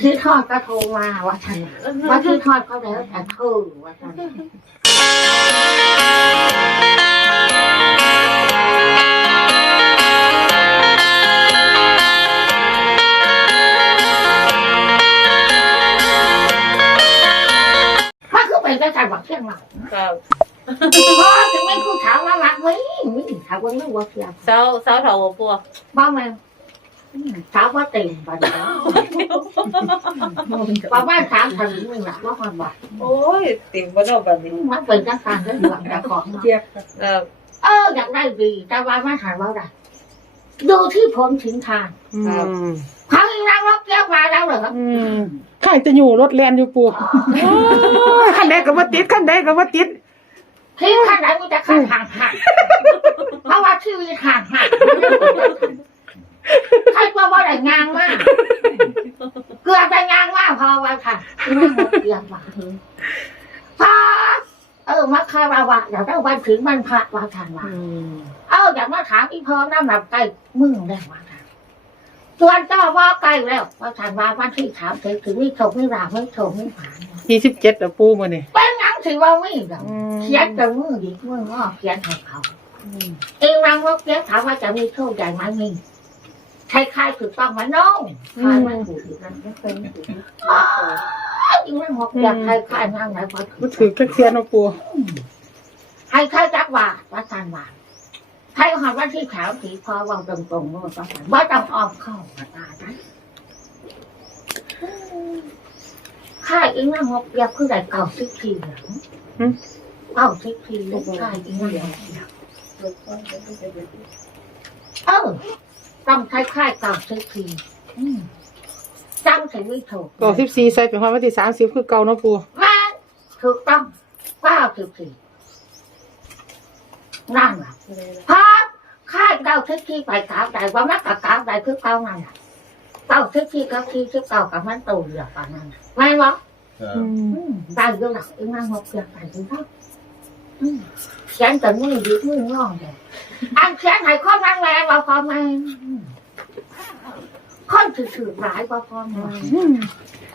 คือทอดก็โทรมาว่าฉันว่าคือทอดเขาแล้วแต่โทรว่าฉันมันคือเป็นการบอกเที่ยงหลังครับพอถึงไม่คู่ถามว่ารักไหมไม่ถามว่าไม่ว่าเที่ยงเช้าเช้าเถาปัวบ้ามัน ถามว่าเต็มไปแล้วประมาณสามถึงหนึ่งหลักว่าความว่าโอ้ยติ่งบ่เนาะบัดนี้มันเป็นการการเรื่องหลังจากของเนาะเทียบเออเอออยากได้ดีแต่ว่าไม่ถามว่าอะไรดูที่ผลถึงทางอืมเขาอีนางรบแก้วมาแล้วเหรออืมข้างจะอยู่รถแลนอยู่ปูโอ้ยคันใดก็บ่ติดคันใดก็บ่ติดที่ข้างไหนมันจะข้างห่างห่างเพราะว่าชีวิตห่างห่าง ใครกลัวว่าได้งานมากเกือบได้งานมากพอว่าค่ะไม่หมดเกี่ยงว่าพอเออมาคาราวะอยากได้วันถึงวันพระว่าทานว่าอืมเอ้าอยากมาถามอีพอน้ำหนักใกล้มึงได้ว่าทานส่วนเจ้าว่าใกล้แล้วว่าทานว่าวันที่ถามถึงถึงไม่โชคไม่ราบไม่โชคไม่ผ่านยี่สิบเจ็ดแล้วปูมื้อนี่เป็นหยังถือว่าไม่ดอกอืมเขียนกับมือดีมือง้อเขียนให้เขาเองรังว่าเขียนถามว่าจะมีโชคใหญ่ไหมมี ใครใครถูกต้องไหมน้องใครไม่ถูกอีกนะไม่เป็นอ้าวอีมันหกอยากใครใครนั่งไหนพอบ่ถือจักเสียเนาะปูใครใครจักว่าว่าทานว่าใครหอดว่าที่ขาวสีพอวางตรงตรงๆว่าว่าว่าต้องอ้อมเข้ามาตาได้ข้าอีนั่งหกอยากคือได้เก่าสิบทีเหรอเก่าสิบทีลูกข้าอีนั่งหกอยากเออ ต้องคล้ายๆกับสิทีอืมจำถึงไม่ถูกก็14ใส่เป็นวันที่30คือเก่าเนาะปูมาถูกต้องเก้าสิบสี่นั่นแหละเพราะค่ายเก้าสิบสี่ไปเก้าใดว่ามันกับเก้าใดคือเก้านั่นแหละเก้าสิบสี่เก้าสี่สิบเก้ากับมันตูเหลือกันนั่นน่ะไม่หรอกครับอืมอืมได้เยอะหลักอีกนั่งหกเดือนไปถึงครับอืมเขียนแต่มือดีมืองอเลย อันเขียนให้ข้อแรงแรงว่าพอไหมอืมข้อนถือๆหลายว่าพอไหมอืม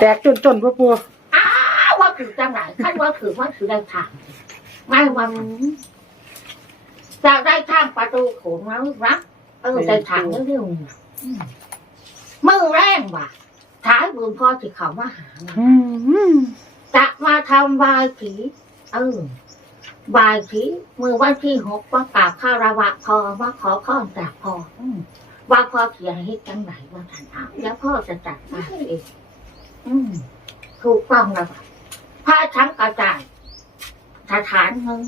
แตกจนๆบ่ปูอ้าวว่าถือจังไหนขั้นว่าถือว่าถือได้ทางไม่วันจะได้ทางประตูโขงแล้วนะเออได้ทางเรื่องๆนะอืมมือแรงว่ะท้ายบุญพ่อที่เขามาหานะอืมจะมาทำบายผีเออ บายผีมือวันที่หกว่ากราบข้าราวะพอว่าขอข้อนจากพออืมว่าพอเขียนให้จังไหนว่าท่านเอาแล้วพ่อจะจัดมาให้เองอืมถูกต้องแล้วค่ะพระทั้งกระจายสถานหนึ่ง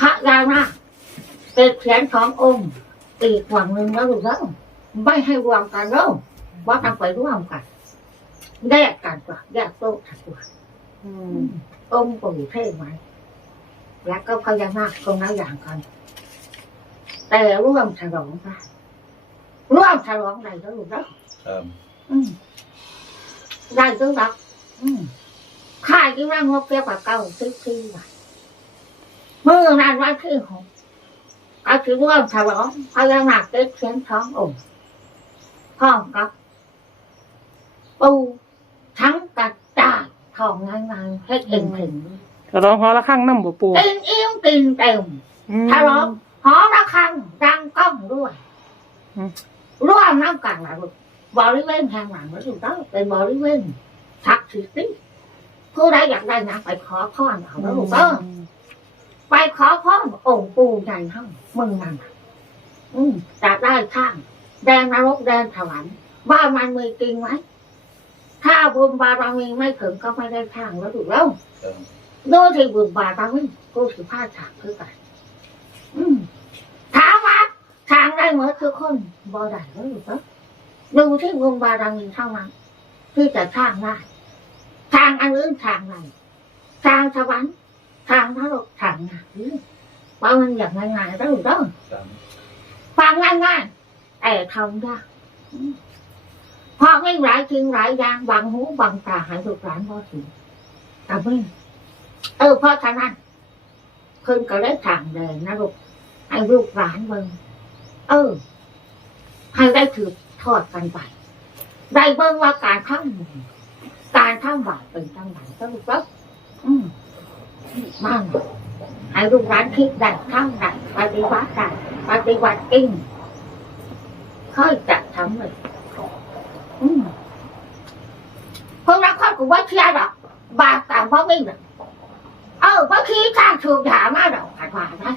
พระยานาคเป็นเขียนสององค์อีกฝั่งหนึ่งแล้วลูกแล้วไม่ให้รวมกันแล้วว่าต้องไปร่วมกันแยกกันกว่าแยกโต๊ะกันกว่าอืม องค์ปู่เทพไหมแล้วก็พญานาคตรงนั้นอย่างกัน แต่ร่วมฉลองได้ร่วมฉลองได้ก็รู้แล้วครับอืมได้ก็รับอืมข่ายที่ร่างงบเกี่ยวกับเก้าซิบสี่วันเมื่อนานวันที่หกก็ถือร่วมฉลองพญานาคเก็บเสียงท้ององค์พร้อมกับปูทั้งกระจาด ทองงานๆให้เก่งถึงก็ร้องฮอละข้างนำบ่ปูกินอิ่มกินเต็มอืมถ้าร้องหอระฆังดังก้องด้วยอืมร่วมน้ำกันนะลูกบริเวณแห่งหลังมันถูกต้องเป็นบริเวณศักดิ์สิทธิ์ผู้ใดอยากได้นะไปขอพรเอาแล้วลูกเออไปขอพรองค์ปู่ใหญ่เท่ามึงนั่นน่ะอืมจะได้ข้างแดนนรกแดนสวรรค์ว่ามันมีจริงไหม ถ้าบุญบารมีไม่ถึงก็ไม่ได้ข้างแล้วถูกแล้วครับดูที่บุญบารมีกูสิพาฉากคือกันอืมถามว่าทางได้เหมือนคือคนบ่ได้แล้วถูกแล้วดูที่บุญบารมีเท่านั้นที่จะทางได้ทางอันอื่นทางไหนทางสวรรค์ทางนรกทางไหนว่ามันอย่างง่ายๆแล้วถูกต้องครับฟังง่ายๆแต่ทำยากอืมเพราะไม่หลายทิ้งหลายอย่างบางหูบางตาหายสุกหลานพอถึงแต่ไม่เออเพราะฉะนั้นเพิ่นก็ได้ทางแดงนะลูกให้ลูกหลานเบิ่งเออให้ได้ถือทอดกันไปได้เบิ่งว่าการทำการทำบาปเป็นจังไหนก็รู้ว่าอืมมั่งให้ลูกหลานคิดได้ทำได้ปฏิบัติได้ปฏิบัติจริงค่อยจะทำเลย อืมพวกเราค่อยกูว่าเชื่อหรอกบาปกรรมเพราะไม่หรอกเออเพราะขี้ข้างถูกด่ามาดอกขัดว่านะ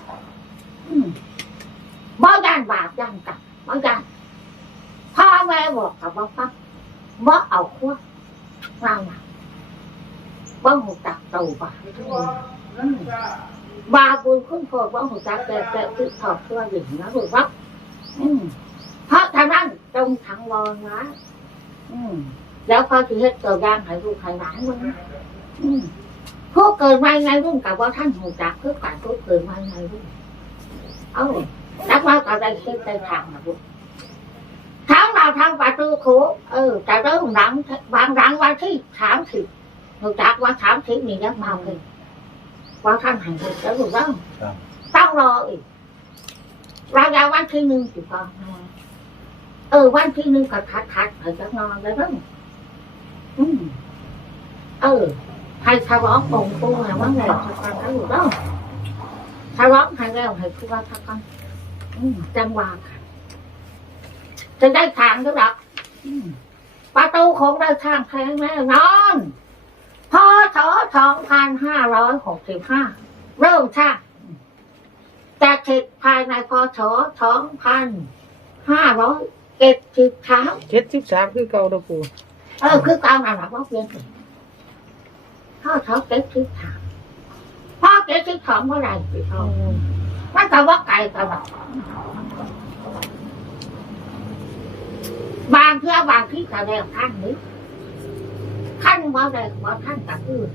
บ่ย่านบาปย่านกรรมบ่ย่านพ่อแม่บอกกับบ่ฟังบ่เอาขั้วเราน่ะบ่หูจักตูบาบาบุญคุณโทษบ่หูจักแต่แต่คือถอดตัวหญิงนะรู้ว่าเพราะทางนั้นตรงทางวอนนะ แล้วพอที่เฮ็ดตัวอย่างให้ลูกให้หลานมึงนะอืมพวกเกิดมาไงรุ่นกับว่าท่านหูจักคือการพวกเกิดมาไงรุ่นเอ้าแล้วมากับได้เฮ็ดได้ทางนะลูกทางเราทางประตูโขงเออแต่เริ่มรังบางรังวันที่สามสิบหูจักว่าสามสิบมีแล้วมาเลยว่าท่านให้เฮ็ดแล้วลูกต้องครับต้องรออีกระยะวันที่หนึ่งสิบกว่า เออวันที่หนึ่งก็ทัดทัดไปจะนอนแล้วต้องอืมเออใครทะเลาะองค์ปูไงว่าไงทักกันได้อยู่แล้วทะเลาะใครแล้วให้คือว่าทักกันอืมจังหวะจะได้ทางก็หรอกประตูของได้ทางแท้แน่นอนพอถอสองพันห้าร้อยหกสิบห้าเริ่มช่างแต่เสร็จภายในพอถอสองพันห้าร้อย เจ็ดสิบสามเจ็ดสิบสามคือเก่าเด้อปูเออคือการมาหลักว่าเปลี่ยนไปพ่อเขาเก็บทิศทางพ่อเก็บทิศทางเมื่อไหร่สิพ่อมันก็ว่าไกลกันหรอกบางเพื่อบางที่กระเดวท่านนี้ขั้นว่าใดว่าท่านกับอื่น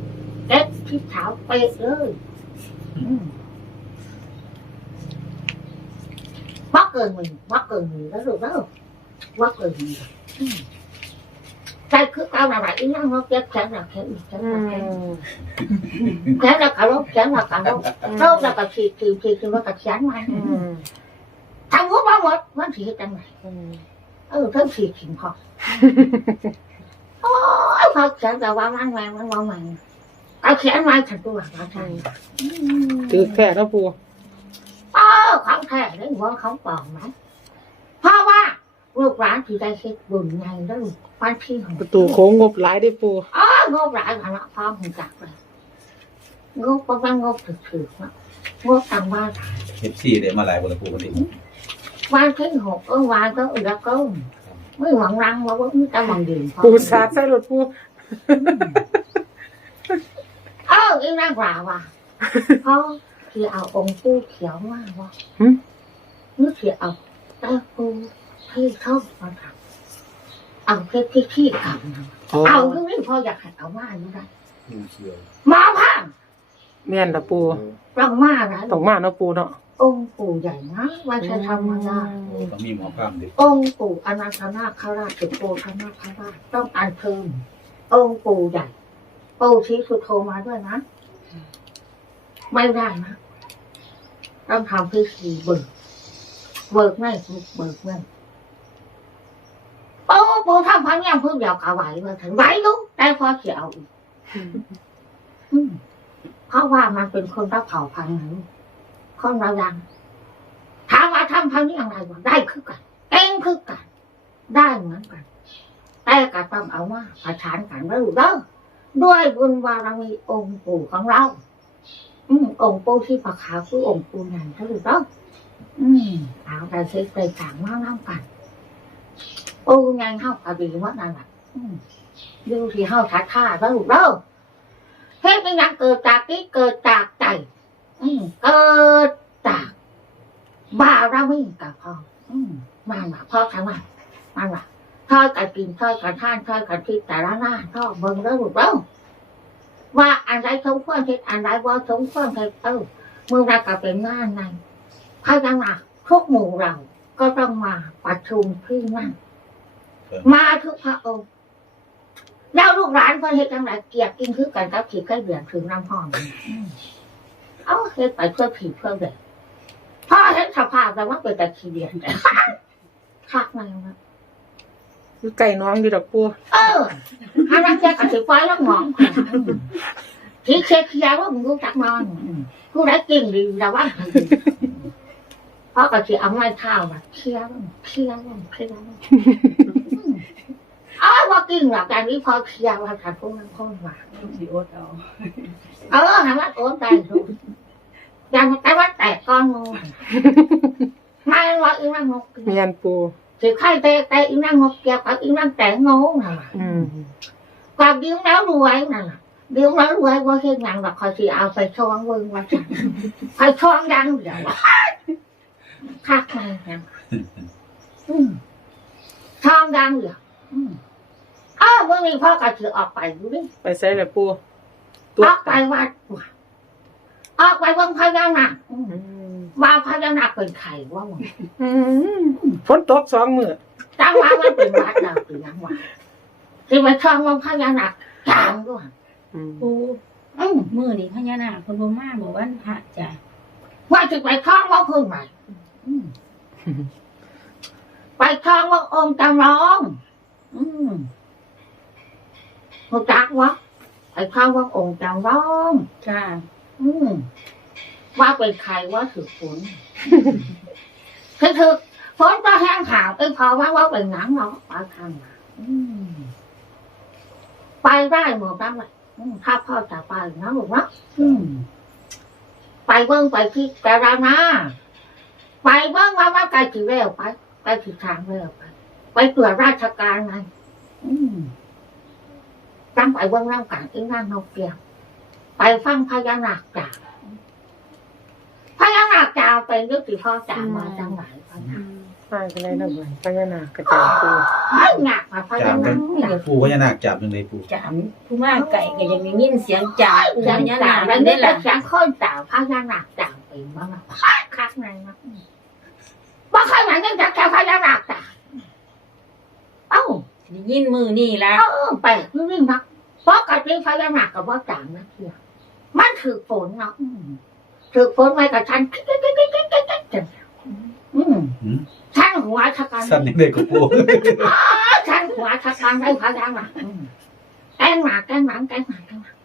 เก็บทิศเท้าไปะเลยอืมว่าเกินมือว่าเกินมือแล้วลูกแล้ว ว่าเกินมืออืมใช่คือเอาอะไรอีนั่งรถเจ็บแขนหนักแขนอีกแขนหนักแขนแขนหนักกระโดดแขนหนักกระโดดโรคแล้วก็ฉีดฉีดฉีดฉีดแล้วก็เขียนมาทำวุ้บมาหมดมันฉีดจังไหนเออเพิ่มฉีดขิงพอโอ้ยพอเขียนแต่ว่ามันแรงมันว่ามันเอาเขียนมาถัดตัวมาใช่ถือแค่เนาะปูเออของแท้เลยว่าเขาปลอมไหมเพราะว่า ลูกหลานที่ได้เช็คบุญไงแล้ววันที่หกประตูโค้งงบหลายได้อปูอ๋องบหลายขนาดพร้อมหุ่นจักเลยงบประมาณงบถือๆนะงบต่างบ้านเอฟซีได้มาหลายคนละปูคนนี้วันที่หกเออวันก็อือแล้วก็ไม่หวังรังว่าว่าไม่จะหวังดื่มพอปูสาดใส่รถปูเอออีนั่งกล่าวว่าเพราะที่เอาองค์ปู่เขียวมาว่านึกที่เอาแต่ปู ที่เข้ามาทำเอาเพชรที่ขี้ขำนะเอาคือไม่พออยากให้เอามาอยู่ได้หมาพังแม่นละปูต้องมานะต้องมาเนาะปูเนาะองค์ปู่ใหญ่นะวันจะทำมาได้ต้องมีหมอข้ามดิองค์ปู่อนันตนาคราชถึงโพธนาคราชต้องอัญเชิญองค์ปู่ใหญ่ปู่ชี้สุโธมาด้วยนะไม่ได้นะต้องทำพิธีเบิกเบิกไม่ถูกเบิกไม่ ปู่ปู่ทำพันยังพิ่งเดียวกะไหวมาถึงไหวลูกได้พอเขียวอีกเพราะว่ามันเป็นคนรับเผาพันธุ์นะลูกคนเรายังถามว่าทำพันนี้อย่างไรวะได้คือกันเก่งคือกัน ได้เหมือนกัน แต่ก็ต้องเอามาประชานกันแล้วเด้อด้วยบุญบารมีองค์ปู่ของเรา อืมองค์ปู่ที่ประคาคือองค์ปู่นั่นเท่าเด้ออืมเอาแต่เช็คไปต่างมากน้ำกัน ปู่ยังเข้ากับดีว่านั่นแหละดูที่เข้าทัดท่าแล้วเด้อเฮ็ดเป็นยังเกิดจากที่เกิดจากใจเกิดจากบารมีกับพ่อมมันว่าพ่อทั้งวันมันว่าทอดกันกินทอดกันท่านทอดกันทิพแต่ละหน้าทอดเบิ่งแล้วถูกแล้วว่าอันใดสมควรเท็ดอันใดว่าสมควรเท็ดเออมือเราก็เป็นงานในพระยังหนักทุกหมู่เราก็ต้องมาประชุมที่นั่น มาทุกพระองค์แล้วลูกหลานเพื่อนเฮ็ดจังไรเกียรติกินคือกันกับขีดใกล้เดือนถึงน้ำห้องอืมเอาเฮ็ดไปเพื่อผีเพื่อเด็กพ่อเห็นสภาพแต่ว่าเป็นแต่ขี้เดียนแต่คักมาแล้วนะอยู่ไก่น้องอยู่ดอกปูเออฮารังแกก็ถือไฟแล้วหมองที่เช็คยาว่ามึงรู้จักนอนผู้ใดกินดีแต่ว่าเพราะก็ถือเอาไม้เท้าแบบเคี้ยวเคี้ยวเคี้ยวเอาว่ากินหรอกการนี้พอเคี้ยวว่าขาดพวกนั้นคนหวานทุกสิอดเอาเออหาว่าโอนใจดูยังแต่ว่าแตกก้อนงูไม่ว่าอีนั่งงกเมียนปูถือไข่เตะแต่อีนั่งงกเกี่ยวกับอีนั่งแต่งงน่ะอืมความดิ้วแล้วรวยน่ะดิ้วแล้วรวยว่าเฮ็ดงานแบบคอยสิเอาไปช่องเวิ้งว่าจังไปช่องดังเดี๋ยวคักมาเนี่ยอืมช่องดังเดี๋ยวอืม อ้าวเมื่อนี้พ่อก็ถือออกไปดูดิไปใส่ละปูตัวออกไปวัดว่ะออกไปเบิ่งพญานาคอืมอืมว่าพญานาคเป็นไข่ว่ามึงอืมฝนตกสองมื้อจังว่ามันเป็นวัดดาวเป็นยังว่าที่มาช่องว่าพญานาคจางด้วยอืมปูอืมมือนี่พญานาคคนบ่มาบอกวันพระจ้ะว่าจะไปช่องว่าพึ่งใหม่อืมไปช่องว่าองค์จำลอง อืม รู้จักวะไปช่องว่าองค์จำลองจ้าอืมว่าเป็นใครว่าถือฝนคือคือฝนก็แห้งขาวเอ้ยพอว่าว่าเป็นหนังเนาะไปทางมาอืมไปได้หมดทั้งเลยอืมถ้าพ่อจะไปนะลูกนะอืมไปเบิ้งไปที่แต่ละนาไปเบิ้งว่าว่าไกลกี่เร็วไปไปกี่ทางเร็วไป ไปตรวจราชการไงอืมตั้ง ไปเบิ้งร่างกายอีนั่งนกเกียวไปฟังพญานาคจ่าพญานาคจ่าเป็นยุติพ่อจ่ามาจังไหนพญาใช่ก็ได้นะบ่พญานาคกระจายปูไม่หนักมาพญานาคจ่าปูพญานาคจับหนึ่งเลยปูจ้าผู้มาไก่ก็ยังได้ยินเสียงจ่าปูเสียงพญาจ่านาคแล้วได้นี่ล่ะเสียงคนจ่าพญานาคจ่าเป็นบ้างนะคักไหนนะว่าข้างไหนนี่จะแค่พญานาคจ่าเอ้าได้ยินมือนี่ล่ะเออแปลกนี่นะ เพราะกติพญานาคกับว่าจ่านะเพียมันถือฝนเนาะอืมถือฝนไว้กับฉันอืมหืมฉันหัวชะกันสั้นยังได้กับปูฉันหัวชะกันได้พยางหลังแกงหมาแกงหลังแกงหมาแกงหลัง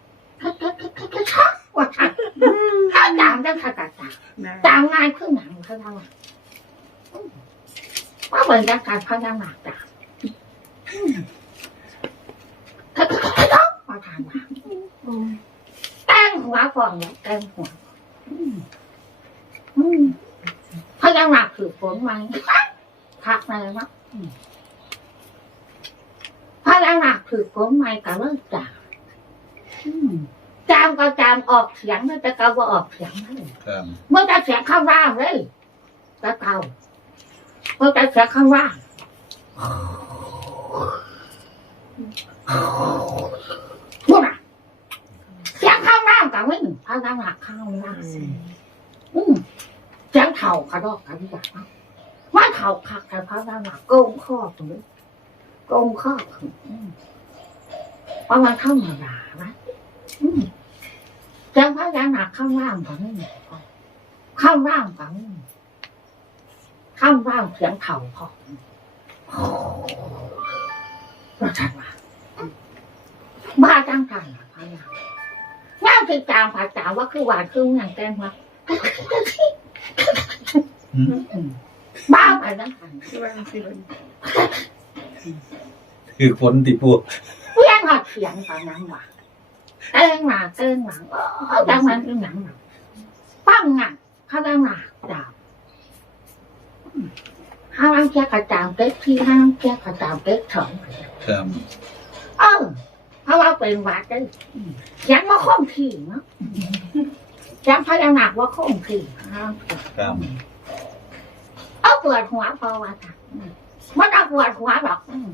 ชักชักชักชักชักชักว่าชักถ้าจางได้ชักจางจางง่ายขึ้นหนังพยางหลังว่าเหมือนกันการพยางหลังจางชักชักชั กชักว่าทางหลังแกงหัวก่อนแกงหัวพยางหลังคือฝนไหมคักเลยนะพลังหนักถือผมไม่กับเรื่องจาจามก็จามออกเสียงไม่แต่ก็ว่าออกเสียงไม่ครับเมื่อจะเสียงข้างล่างเลยแต่เก่าเมื่อจะเสียงข้างล่างพูดอะเสียง ข้างล่งกับไม่หนึ่งพลังหนักข้างล่างอืมเสียงเข่ากระดอกกระดียกนะว่าเข่าคักแต่พลังหนักโกงข้อตรงนี้กงข้อถึงเพราะมันเข้ามาด่านะอืมจังพระยาหนักข้างล่างก็ไม่มีข้างล่างก็ไม่มีข้างล่างเสียงเข่าพอว่าจังว่าบ้าจังกันนะพระยา ง่ายคือจางผาจางว่าคือหวานคืออย่างแกงว่าหืมบ้าไปจังกันคือฝนติปูเพี้ยนหัดเสียงตอนนั้นว่าเต้นมาเต้นมาเออจังมันเป็นหนังน่ะปั้งอะเขาได้มาดาวห้าลังเกียกระจามเต็กที่ห้าลังเกียกระจามเต็กสองครับเออ เพราะว่าเป็นวัดได้เสียงว่าคงที่เนาะเสียงพญานาคว่าคงที่ห้าลังเกียครับเอาปวดหัวพอว่าจ้ะอืมมันเอาปวดหัวหรอกอืม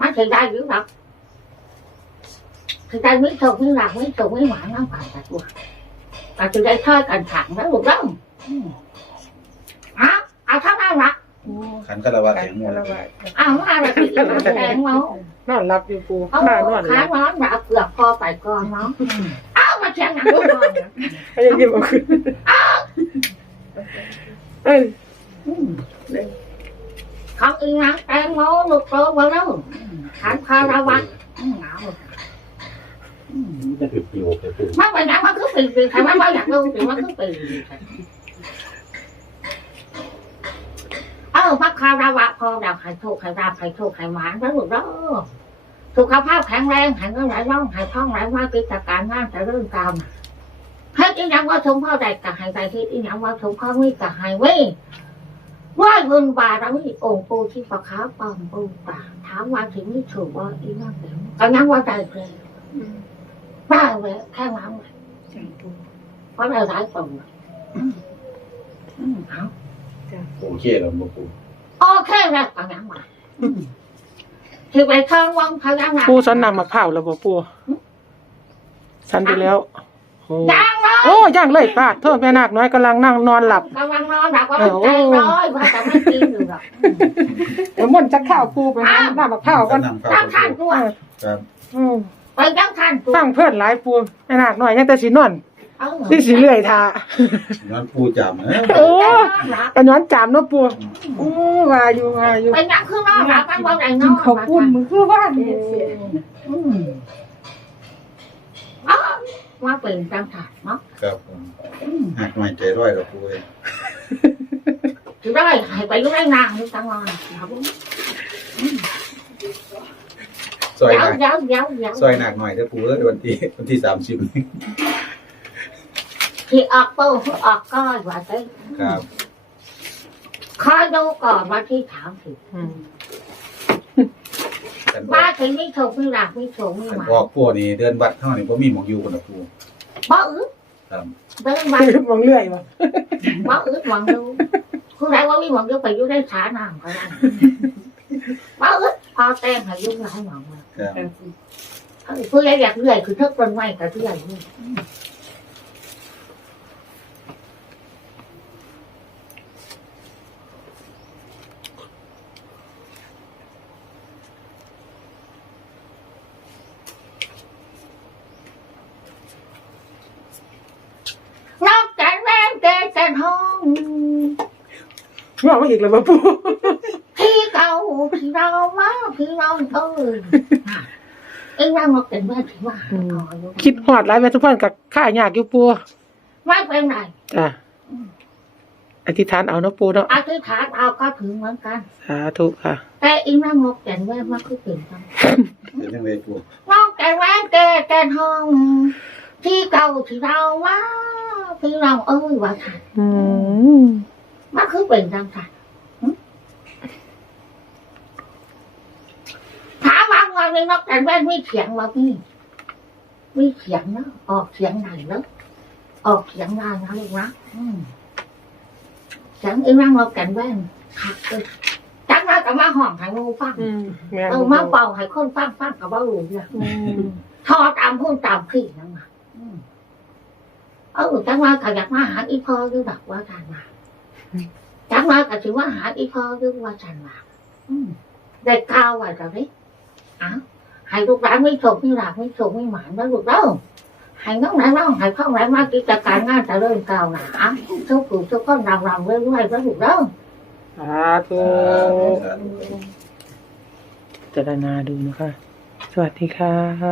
มันถึงได้หรือหรอกถึงได้ไม่ถูกไม่หลักไม่ถูกไม่หวานน้ำปลาแต่ตัวแต่ถึงได้ทอดกันถังแล้วถูกต้องอืมฮะเอาเท่านั้นละ ขันกระวาแข็งหมดละวาเอามาแบบนี้แดงเนาะนอนรับอยู่ปูเอามานอนหขาลับร้อนแบบเกือบคอไปก่อนเนาะ เอามาเชียงหนังลูกก่อนให้ยิ้มเอาขึ้นเอ้ยอืมของอีนักแตงโมลูกโตมาแล้วขันคาราวะอืมเอาอืมจะถือปิวไปปูมันเป็นยังมันคือปีปีใครมันไม่อยากรู้ปีมันคือปีเออมักคาราวะพอดาวไข่โชคไข่ราบไข่โชคไข่หมานแล้วลูกเด้อสุขภาพแข็งแรงหายเงินไหลร่องหายท่องไหลมากิจการงานจะเริ่มตามให้อีหยังว่าชมพ่อใดกับหายใจที่อีหยังว่าชมพ่อมีกับหายเว้ยว่าเงินบาทเรามีองค์ปูที่ประคับปองปูตาถามว่าถึงนี่ถูกว่าอีนั่งเดี๋ยวก็ยังว่าใจเลยได้เลยแค่นั้นเลยเพราะเราหลายคนเลยอืมอืมเอา โอเคแล้วบ่ปูโอเคแล้วก็ยังมาอืมที่ไปทางวังพญานาคปูสันนำมะพร้าวแล้วบ่ปูสันไปแล้วโอ้ยังเลยโอ้ย่างเลยป้าโทษแม่นาคน้อยกำลังนั่งนอนหลับกำลังนอนหลับว่าใจร้อยว่าจะไม่กินอยู่หรอกเดี๋ยวมันจะข้าวปูไปหาน้ำมะพร้าวกัก็นนำเข้าตั้งทันตัวครับอืมไปตั้งทันตัวตั้งเพื่อนหลายปูแม่นาคน้อยยังแต่สินอน เออนี่สิเลื่อยทาย้อนปูจำเออโอ้กันย้อนจามเนาะปูโอ้ว่าอยู่ว่าอยู่ไปนั่งข้างนอกหลับกันว่าไหนนอนขอบคุณมึงคือว่านอืมอ๋อว่าเป็นตั้งทันเนาะครับผมอืมหักหน่อยใจร้อยแล้วปูเอ้ยถือได้ให้ไปอยุ่งได้นางนี่ตั้งนอนครับซอยหเดี๋ยนัวกเดี๋ยวเดี๋ยวเดี๋ยวซอยหนักหน่อยเด้อปูเอ้ยวันที่วันที่สามสิบ ที่ออกโป้ออกก้อยว่าจะครับคอยดูก่อนว่าที่ถามสิอืมกันอมาอกถึงไม่ถูกไม่หลักไม่ถูกไม่กันหมาออกพวกนี้เดินวัดเท่านี้บ่มีหมองอยู่กันนะปูบ่อึดครับเดินมาคือมองเลื่อยว่ะบ่อึดหวังดูคือไรว่ามีหวังดูไปอยู่ได้ขาหนามก็ได้บ่อึดพอแต้งให้ยุ่งหลายหวังเลยครับเออผู้ใหญ่อยากเรื่อยคือเทิกเป็นไม้กับเรื่อยนี่นอกจากแรงเกแต่ห้อง ว่ามา อีกแล้วบ่ปูที่เก่าที่เรามาที่เราเอ้ยเอ็งว่ามาเป็นแม่ที่ว่าอ๋ออยู่คิดฮอดหลายแม่ทุกคนกับข้ายากอยู่ปูไม่เป็นไรจ้ะอธิษฐานเอาเนาะปูเนาะอธิษฐานเอาก็ถึงเหมือนกันสาธุค่ะ แต่อีนั่งนกแก่นแว่นมันคือเก่งจังเป็นยังไงปูนกแก่นแว่นแก่แก่นห้องที่เก่าที่เราว่าที่เราเอ้ยว่าทันอืมมันคือเป็นจังทันหึถาม วันนี้นกแก่นแว่นไม่เถียงว่าพี่ไม่เถียงเนาะออกเถียงไหนเนาะออกเถียงได้นะลูกนะเสียงอีนั่งนกแก่นแว่นคักเลยจักมากับมาห้องให้งูฟังเออมาเป่าให้คนฟังฟังกับว่ารู้เนี่ยทอตามพุ่นตามพี่นั่นมาเออจังว่าก็อยากมาหาอีพ่อหรือดักว่าจันมาจังว่าก็ถือว่าหาอีพ่อหรือว่าจันมาได้ก้าวไว้จะได้ อ้าวให้ลูกหลานไม่โศกไม่หลับไม่โศกไม่หมานแล้วลูกเด้อให้น้องไหนน้องให้ข้องไหนมากิจการงานจะเริ่มก้าวหนาทุกผู้ทุกคนรำรำเรื่อยๆแล้วลูกเด้อสาธุสาธุพิจารณาดูนะคะ สวัสดีค่ะ